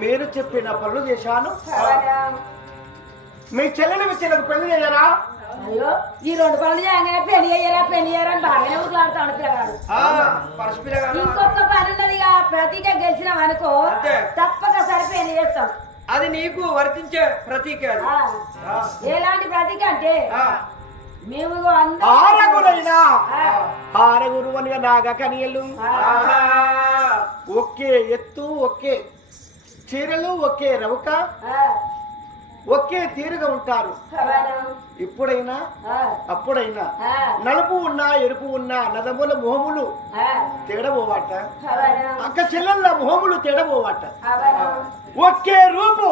మీరు చెప్పిన పనులు చేశాను. మీ చెల్లెలు మీ పెళ్ళి చేయరా? అయ్యో ఈ రెండు పనులు చేయగానే పెళ్ళి అయ్యారా పెళ్ళి అయ్యారా అని బాగానే ఊరులాడుతాడు పిల్లగాడు ఇంకొక పని ఉన్నది ప్రతీక గెలిచినాం అనుకో అంతే. తప్పక సరి పెళ్ళి చేస్తాం అది నీకు వర్తించే ప్రతీక. ఎలాంటి ప్రతీక అంటే. మేము అందరం- ఆరగురైనా ఆ. ఆరుగురు అనగా నాగ కనియలు. ఒకే ఎత్తు ఒకే చీరలు ఒకే రవక. ఒకే తీరుగా ఉంటారు. ఇప్పుడైనా. అప్పుడైనా. నలుపు ఉన్నా ఎరుపు ఉన్నా నదముల మొహములు. తేడబోవాట. అక్క చెల్లెళ్ళ మొహములు తేడబోవాట. ఒకే రూపు.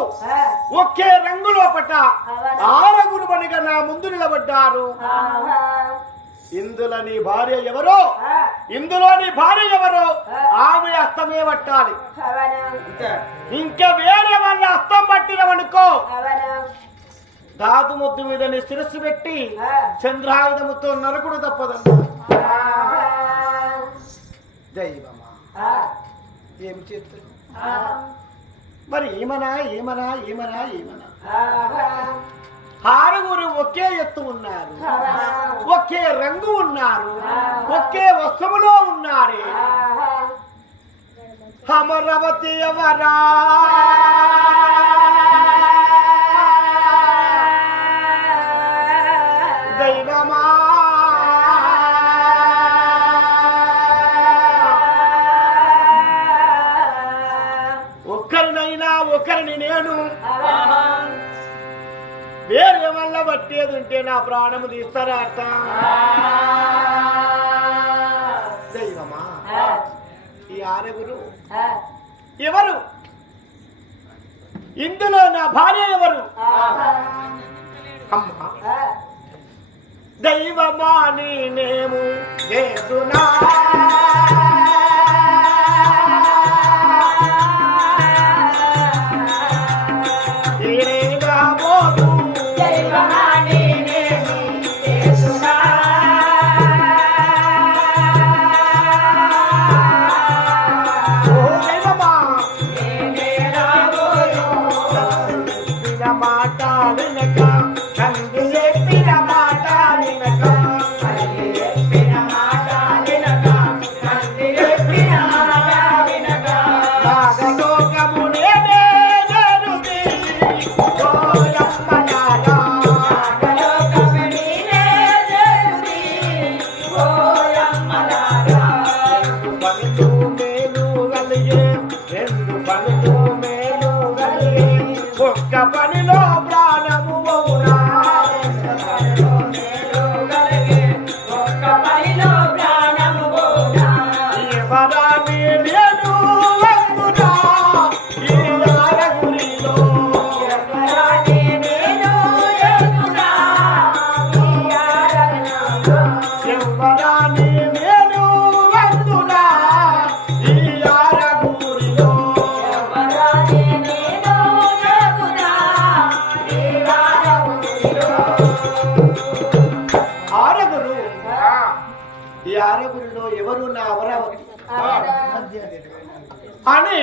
ఒకే రంగులో పట ఆరుగురు పనిగా నా ముందు నిలబడ్డారు. ఇందులో నీ భార్య ఎవరో. ఇందులో నీ భార్య ఎవరో ఆమె అస్తమే పట్టాలి ఇంకా వేరే వాళ్ళ అస్తం పట్టినవనుకో దాదు ముద్దు మీద నీ శిరస్సు పెట్టి. చంద్రాయుధముతో నరకుడు తప్పదన్నా ఆహా. దైవమా. ఏం. మరి ఏమనా ఏమనా ఏమనా ఏమనా. ఆరుగురు ఒకే ఎత్తు ఉన్నారు. ఒకే రంగు ఉన్నారు ఒకే వస్త్రములో ఉన్నారే. అమరవతి ఎవరా ఒకరిని నేను వేరే వల్ల పట్టేది ఉంటే నా ప్రాణము తీస్తారట దైవమా? ఈ ఆరుగురు? ఎవరు? ఇందులో నా భార్య ఎవరు? అమ్మా. దైవమా నేనేము చేతునా Baby, ఎవరు నా అమరావతి అని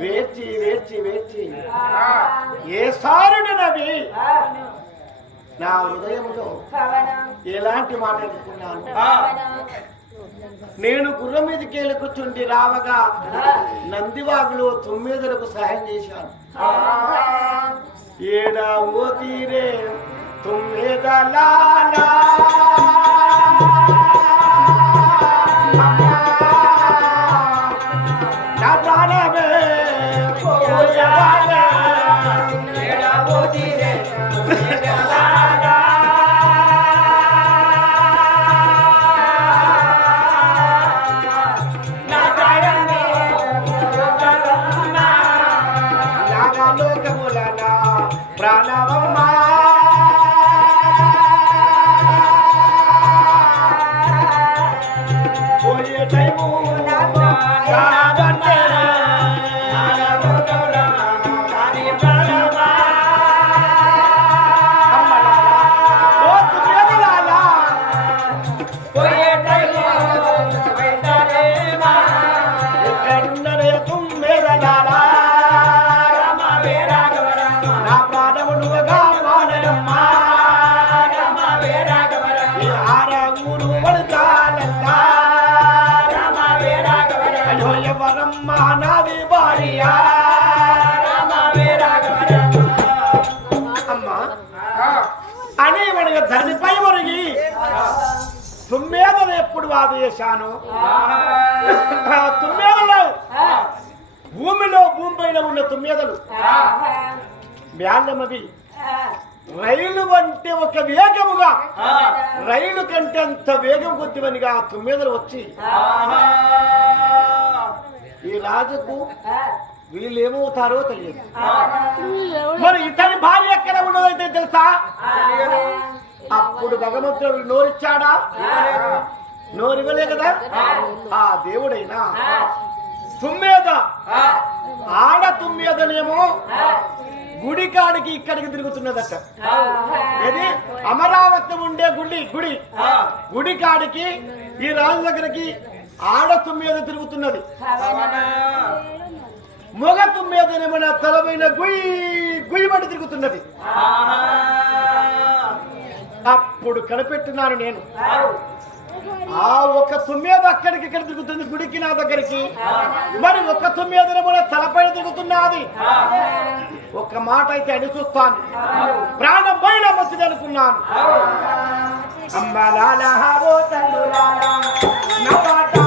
వేచి వేచి వేచి ఏ సారుడినది నా హృదయంలో ఎలాంటి మాట అనుకున్నాను? నేను గుర్రం మీదకి వెళ్ళి కూర్చుండి రావగా నందివాగులో తొమ్మిదులకు సహాయం చేశాను. ఏడా ఓ తీరే తొమ్మిదలా చేశాను. తుమ్మేదలు. భూమిలో భూమి పైన ఉన్న తుమ్మేదలు. మ్యాల్లమవి రైలు వంటి ఒక వేగముగా. రైలు కంటే అంత వేగం కొద్దివనిగా ఆ తుమ్మేదలు వచ్చి. ఈ రాజుకు వీళ్ళు ఏమవుతారో తెలియదు. మరి ఇతని భార్య ఎక్కడ ఉన్నదైతే తెలుసా? అప్పుడు భగవంతుడు నోరిచ్చాడా? నోరివ్వలే కదా? ఆ. దేవుడైనా. తుమ్మేద? ఆడ తుమ్మేదనేమో గుడి కాడికి ఇక్కడికి తిరుగుతున్నదట. ఇది అమరావతి ఉండే గుడి గుడి. గుడి కాడికి ఈ రాజు దగ్గరికి ఆడ తుమ్మేద తిరుగుతున్నది. మొగ తుమ్మేదనేమో నా తలమైన గుయ్ గుయ్యబడి తిరుగుతున్నది. అప్పుడు కనిపెట్టినాను నేను. ఆ ఒక తుమ్మేద అక్కడికి ఇక్కడ తిరుగుతుంది గుడికి నా దగ్గరికి. మరి ఒక తుమ్మేదనేమో కూడా తలపైన తిరుగుతున్నది. ఒక మాట అయితే అడి చూస్తాను. ప్రాణం పైన మంచిది అనుకున్నాను. అమ్మ లాలా ఓ తల్లు లాలా